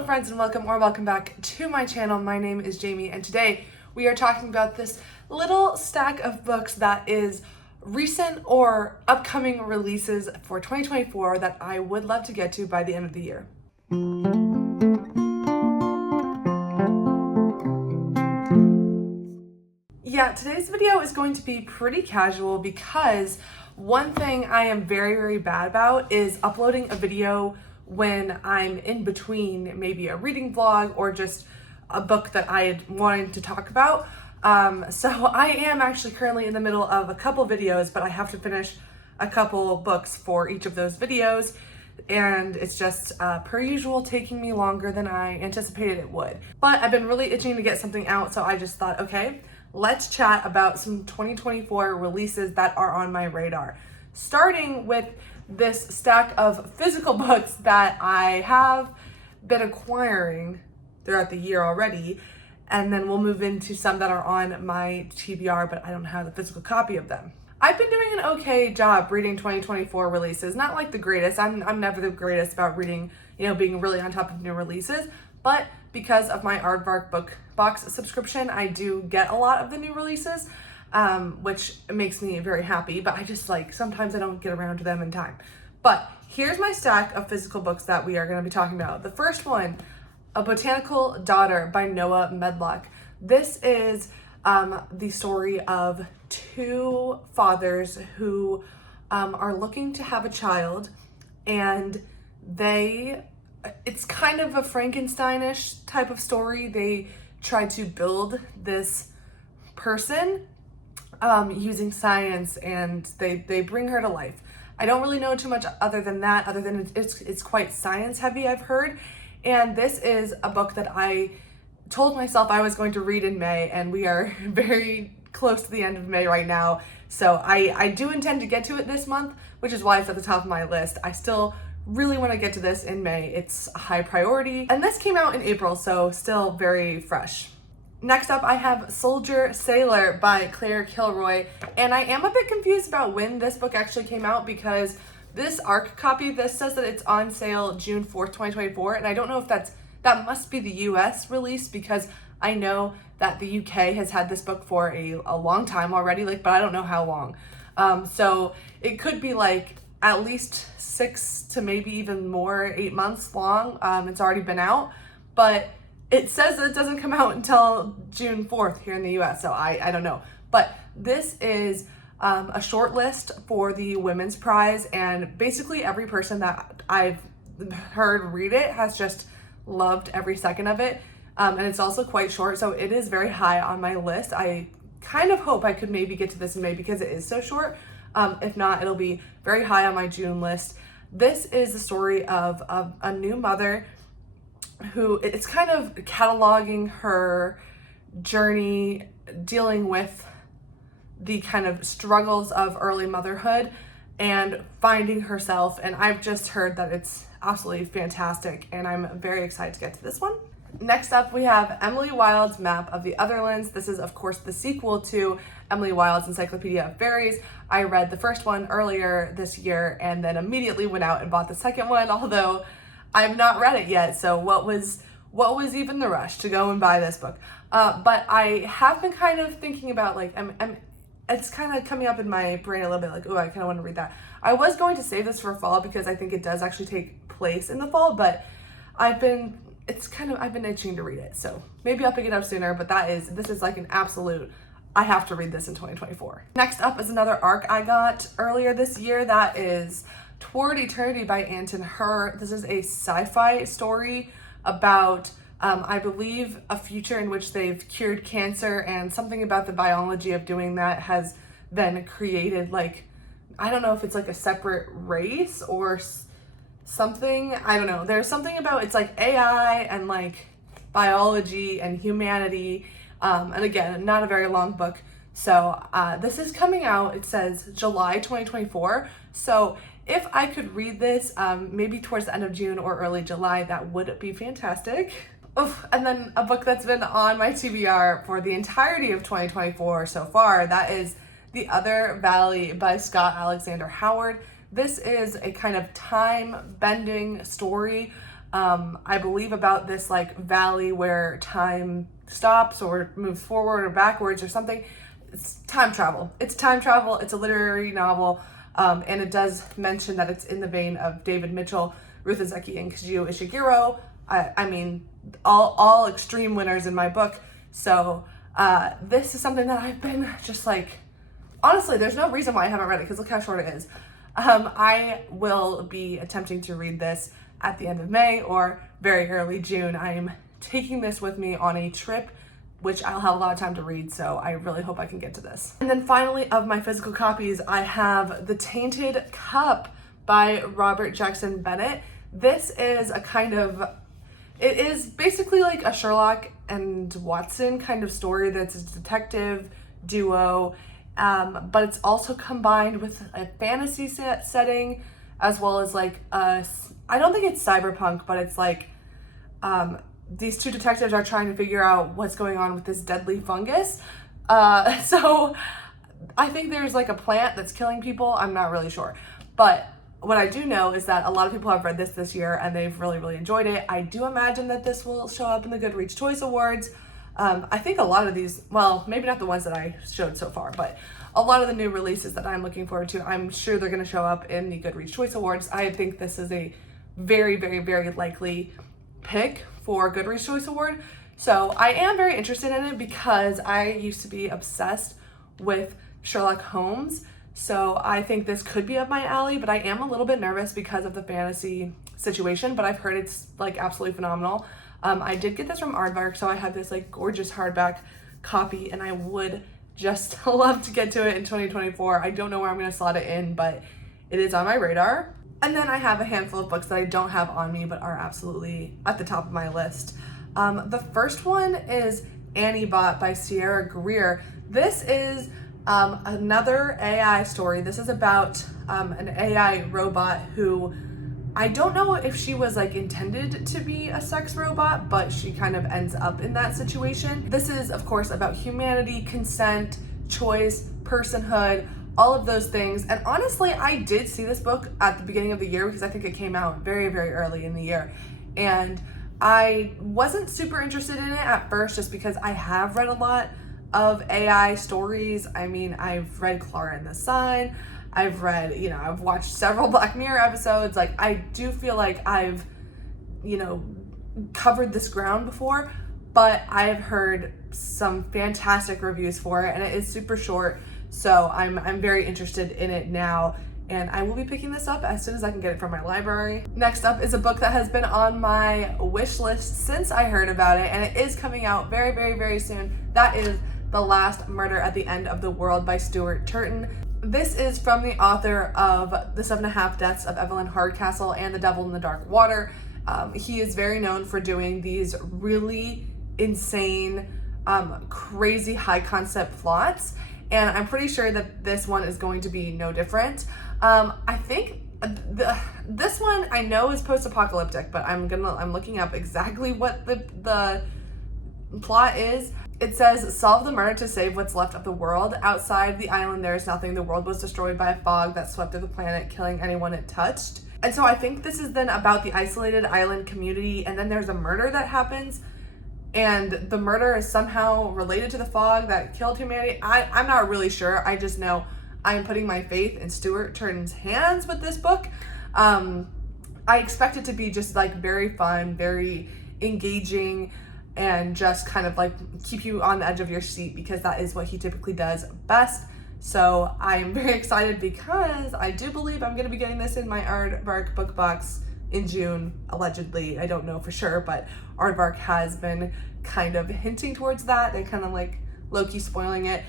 Hello friends and welcome back to my channel. My name is Jamie and today we are talking about this little stack of books that is recent or upcoming releases for 2024 that I would love to get to by the end of the year. Yeah, today's video is going to be pretty casual because one thing I am very bad about is uploading a video when I'm in between maybe a reading vlog or just a book that I wanted to talk about. So I am actually currently in the middle of a couple videos, but I have to finish a couple books for each of those videos. And it's just per usual taking me longer than I anticipated it would. But I've been really itching to get something out, so I just thought, okay, let's chat about some 2024 releases that are on my radar. Starting with this stack of physical books that I have been acquiring throughout the year already, and then we'll move into some that are on my TBR, but I don't have the physical copy of them. I've been doing an okay job reading 2024 releases, not like the greatest. I'm never the greatest about reading, being really on top of new releases, but because of my Aardvark book box subscription, I do get a lot of the new releases, which makes me very happy, but I just sometimes I don't get around to them in time. But here's my stack of physical books that we are going to be talking about. The first one, A Botanical Daughter by Noah Medlock. This is the story of two fathers who are looking to have a child, and it's kind of a Frankenstein-ish type of story. They try to build this person using science, and they bring her to life. I don't really know too much other than it's quite science heavy, I've heard. And this is a book that I told myself I was going to read in May, and we are very close to the end of May right now. So I do intend to get to it this month, which is why it's at the top of my list. I still really want to get to this in May. It's a high priority. And this came out in April, so still very fresh. Next up, I have Soldier Sailor by Claire Kilroy, and I am a bit confused about when this book actually came out because this ARC copy, this says that it's on sale June 4th, 2024, and I don't know if that must be the US release because I know that the UK has had this book for a long time already, but I don't know how long. So it could be at least 6 to maybe even more, 8 months long. It's already been out, but it says that it doesn't come out until June 4th here in the US, so I don't know. But this is a short list for the Women's Prize, and basically every person that I've heard read it has just loved every second of it. And it's also quite short, so it is very high on my list. I kind of hope I could maybe get to this in May because it is so short. If not, it'll be very high on my June list. This is the story of a new mother who it's kind of cataloging her journey dealing with the kind of struggles of early motherhood and finding herself. And I've just heard that it's absolutely fantastic, and I'm very excited to get to this one. Next up, we have Emily Wilde's Map of the Otherlands. This is, of course, the sequel to Emily Wilde's Encyclopedia of Fairies. I read the first one earlier this year and then immediately went out and bought the second one, although I've not read it yet, so what was even the rush to go and buy this book? But I have been kind of thinking about it's kind of coming up in my brain a little bit oh, I kind of want to read that. I was going to save this for fall because I think it does actually take place in the fall, but I've been itching to read it, so maybe I'll pick it up sooner. But this is an absolute, I have to read this in 2024. Next up is another ARC I got earlier this year. That is Toward Eternity by Anton Hur. This is a sci-fi story about, I believe, a future in which they've cured cancer, and something about the biology of doing that has then created, I don't know if it's a separate race or something. I don't know. There's something about, it's AI and biology and humanity. And again, not a very long book. So this is coming out, it says July 2024. So if I could read this maybe towards the end of June or early July, that would be fantastic. Oof. And then a book that's been on my TBR for the entirety of 2024 so far, that is The Other Valley by Scott Alexander Howard. This is a kind of time-bending story I believe about this like valley where time stops or moves forward or backwards or something. It's time travel. It's time travel. It's a literary novel. And it does mention that it's in the vein of David Mitchell, Ruth Ozeki, and Kazuo Ishiguro. I mean, all extreme winners in my book. So this is something that I've been just like, honestly, there's no reason why I haven't read it because look how short it is. I will be attempting to read this at the end of May or very early June. I am taking this with me on a trip, which I'll have a lot of time to read, so I really hope I can get to this. And then finally, of my physical copies, I have The Tainted Cup by Robert Jackson Bennett. This is a kind of, it is basically like a Sherlock and Watson kind of story that's a detective duo, but it's also combined with a fantasy setting, as well as like I don't think it's cyberpunk, but it's like these two detectives are trying to figure out what's going on with this deadly fungus. So I think there's like a plant that's killing people. I'm not really sure. But what I do know is that a lot of people have read this year and they've really enjoyed it. I do imagine that this will show up in the Goodreads Choice Awards. I think a lot of these, well, maybe not the ones that I showed so far, but a lot of the new releases that I'm looking forward to, I'm sure they're going to show up in the Goodreads Choice Awards. I think this is a very likely pick for Goodreads Choice Award. So I am very interested in it because I used to be obsessed with Sherlock Holmes. So I think this could be up my alley, but I am a little bit nervous because of the fantasy situation, but I've heard it's like absolutely phenomenal. I did get this from Aardvark, so I have this like gorgeous hardback copy and I would just love to get to it in 2024. I don't know where I'm going to slot it in, but it is on my radar. And then I have a handful of books that I don't have on me, but are absolutely at the top of my list. The first one is Annie Bot by Sierra Greer. This is another AI story. This is about an AI robot who, I don't know if she was like intended to be a sex robot, but she kind of ends up in that situation. This is, of course, about humanity, consent, choice, personhood, all of those things. And honestly, I did see this book at the beginning of the year because I think it came out very early in the year. And I wasn't super interested in it at first just because I have read a lot of AI stories. I mean, I've read Clara and the Sun. I've read, I've watched several Black Mirror episodes. Like, I do feel like I've, covered this ground before, but I've heard some fantastic reviews for it and it is super short. So I'm very interested in it now, and I will be picking this up as soon as I can get it from my library. Next up is a book that has been on my wish list since I heard about it, and it is coming out very soon. That is The Last Murder at the End of the World by Stuart Turton. This is from the author of The 7.5 Deaths of Evelyn Hardcastle and The Devil in the Dark Water. He is very known for doing these really insane, crazy high concept plots. And I'm pretty sure that this one is going to be no different. I think this one I know is post-apocalyptic, but I'm looking up exactly what the plot is. It says, solve the murder to save what's left of the world. Outside the island, there is nothing. The world was destroyed by a fog that swept through the planet, killing anyone it touched. And so I think this is then about the isolated island community, and then there's a murder that happens. And the murder is somehow related to the fog that killed humanity. I'm not really sure. I just know I'm putting my faith in Stuart Turton's hands with this book. I expect it to be just like very fun, very engaging, and just kind of like keep you on the edge of your seat because that is what he typically does best. So I'm very excited because I do believe I'm going to be getting this in my Aardvark book box in June, allegedly. I don't know for sure, but Aardvark has been kind of hinting towards that. They're kind of like low-key spoiling it,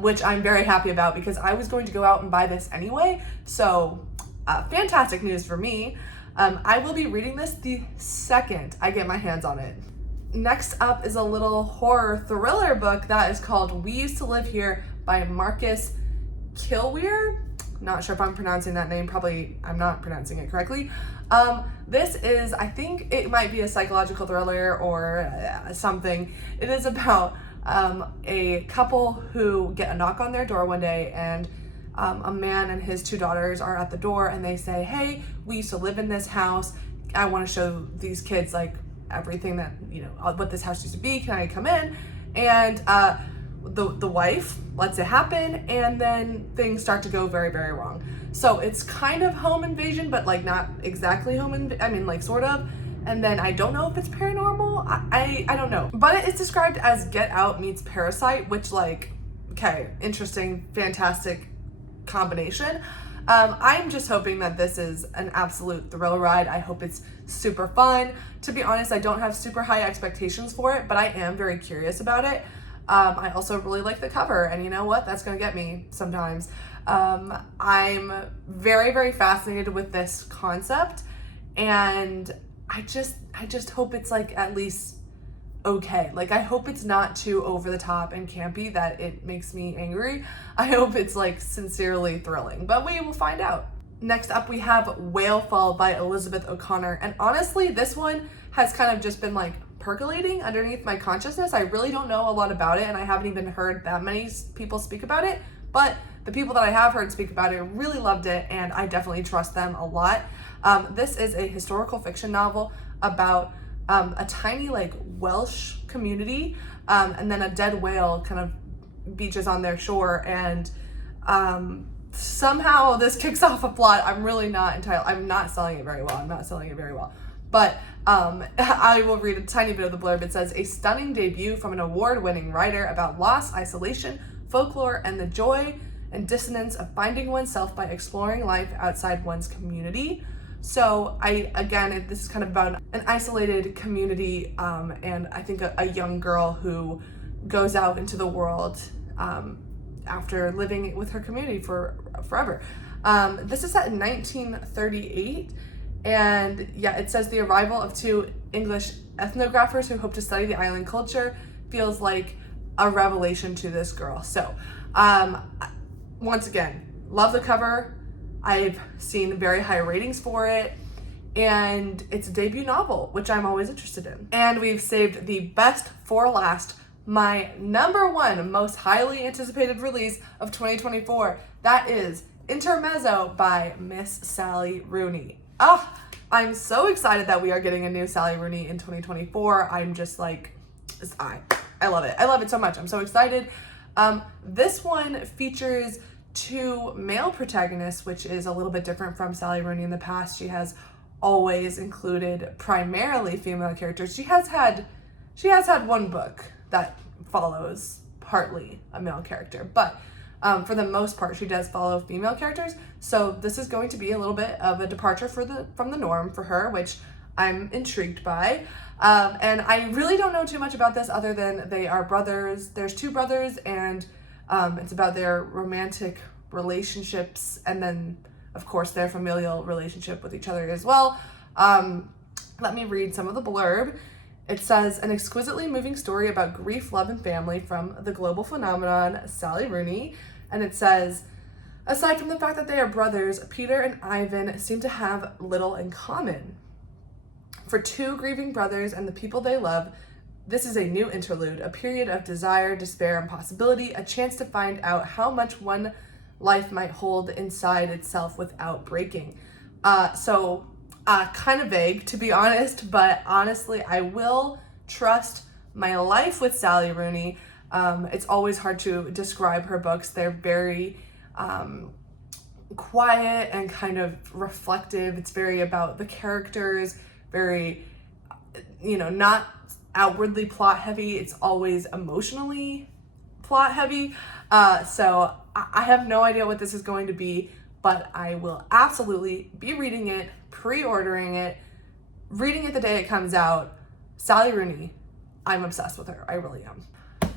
which I'm very happy about because I was going to go out and buy this anyway. So fantastic news for me. I will be reading this the second I get my hands on it. Next up is a little horror thriller book that is called We Used to Live Here by Marcus Kilweir. Not sure if I'm pronouncing that name. Probably I'm not pronouncing it correctly. This is, I think it might be a psychological thriller or something. It is about a couple who get a knock on their door one day, and a man and his two daughters are at the door, and they say, hey, we used to live in this house. I want to show these kids like everything that, you know, what this house used to be. Can I come in? And the wife lets it happen, and then things start to go very, very wrong. So it's kind of home invasion, but like not exactly I mean, like sort of. And then I don't know if it's paranormal. I don't know. But it's described as Get Out meets Parasite, which, like, okay, interesting, fantastic combination. I'm just hoping that this is an absolute thrill ride. I hope it's super fun. To be honest, I don't have super high expectations for it, but I am very curious about it. I also really like the cover, and you know what? That's gonna get me sometimes. I'm very, very fascinated with this concept, and I just hope it's like at least okay. Like, I hope it's not too over the top and campy that it makes me angry. I hope it's like sincerely thrilling, but we will find out. Next up, we have Whale Fall by Elizabeth O'Connor, and honestly, this one has kind of just been like percolating underneath my consciousness. I really don't know a lot about it, and I haven't even heard that many people speak about it, but the people that I have heard speak about it really loved it, and I definitely trust them a lot. This is a historical fiction novel about a tiny like Welsh community, and then a dead whale kind of beaches on their shore, and somehow this kicks off a plot. I'm not selling it very well. But I will read a tiny bit of the blurb. It says, a stunning debut from an award-winning writer about loss, isolation, folklore, and the joy and dissonance of finding oneself by exploring life outside one's community. So this is kind of about an isolated community, and I think a young girl who goes out into the world after living with her community for forever. This is set in 1938, and yeah, it says the arrival of two English ethnographers who hope to study the island culture feels like a revelation to this girl. So, once again, love the cover. I've seen very high ratings for it, and it's a debut novel, which I'm always interested in. And we've saved the best for last, my number one most highly anticipated release of 2024. That is Intermezzo by Miss Sally Rooney. I'm so excited that we are getting a new Sally Rooney in 2024. I'm just like, I love it. I love it so much. I'm so excited. This one features two male protagonists, which is a little bit different from Sally Rooney in the past. She has always included primarily female characters. She has had one book that follows partly a male character, but for the most part, she does follow female characters. So this is going to be a little bit of a departure from the norm for her, which I'm intrigued by. And I really don't know too much about this other than they are brothers. There's two brothers, and it's about their romantic relationships, and then of course their familial relationship with each other as well. Let me read some of the blurb. It says, an exquisitely moving story about grief, love, and family from the global phenomenon Sally Rooney. And it says, aside from the fact that they are brothers, Peter and Ivan seem to have little in common. For two grieving brothers and the people they love, this is a new interlude, a period of desire, despair, and possibility, a chance to find out how much one life might hold inside itself without breaking. Kind of vague, to be honest, but honestly, I will trust my life with Sally Rooney. It's always hard to describe her books. They're very quiet and kind of reflective. It's very about the characters, very, not outwardly plot heavy. It's always emotionally plot heavy. So I have no idea what this is going to be, but I will absolutely be reading it, pre-ordering it, reading it the day it comes out. Sally Rooney, I'm obsessed with her. I really am.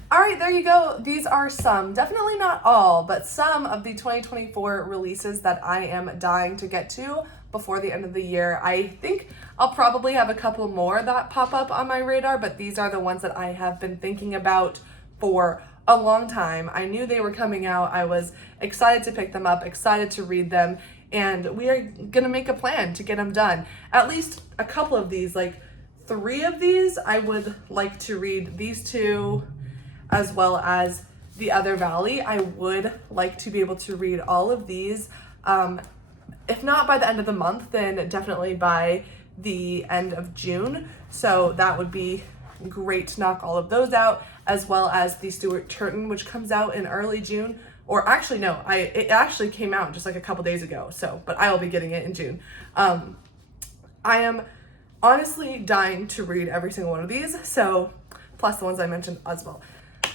All right, there you go. These are some, definitely not all, but some of the 2024 releases that I am dying to get to before the end of the year. I think I'll probably have a couple more that pop up on my radar, but these are the ones that I have been thinking about for a long time. I knew they were coming out. I was excited to pick them up, excited to read them, and we are gonna make a plan to get them done. At least a couple of these, like 3 of these, I would like to read. These 2, as well as The Other Valley. I would like to be able to read all of these. If not by the end of the month, then definitely by the end of June. So that would be great to knock all of those out, as well as the Stuart Turton, which comes out in early June. Or actually, no, it actually came out just like a couple days ago. So, but I will be getting it in June. I am honestly dying to read every single one of these. So, plus the ones I mentioned as well.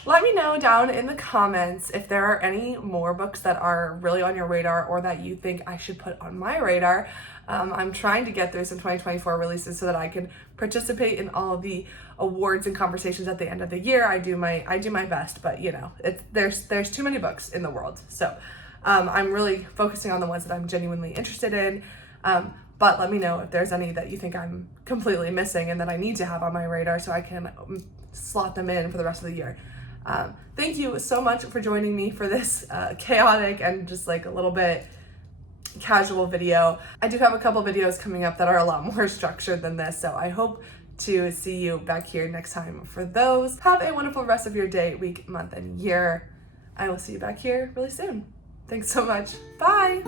Let me know down in the comments if there are any more books that are really on your radar or that you think I should put on my radar. I'm trying to get through some 2024 releases so that I can participate in all of the awards and conversations at the end of the year. I do my best, but you know, there's too many books in the world. So I'm really focusing on the ones that I'm genuinely interested in. But let me know if there's any that you think I'm completely missing and that I need to have on my radar so I can slot them in for the rest of the year. Thank you so much for joining me for this chaotic and just like a little bit casual video. I do have a couple videos coming up that are a lot more structured than this, so I hope to see you back here next time for those. Have a wonderful rest of your day, week, month, and year. I will see you back here really soon. Thanks so much. Bye!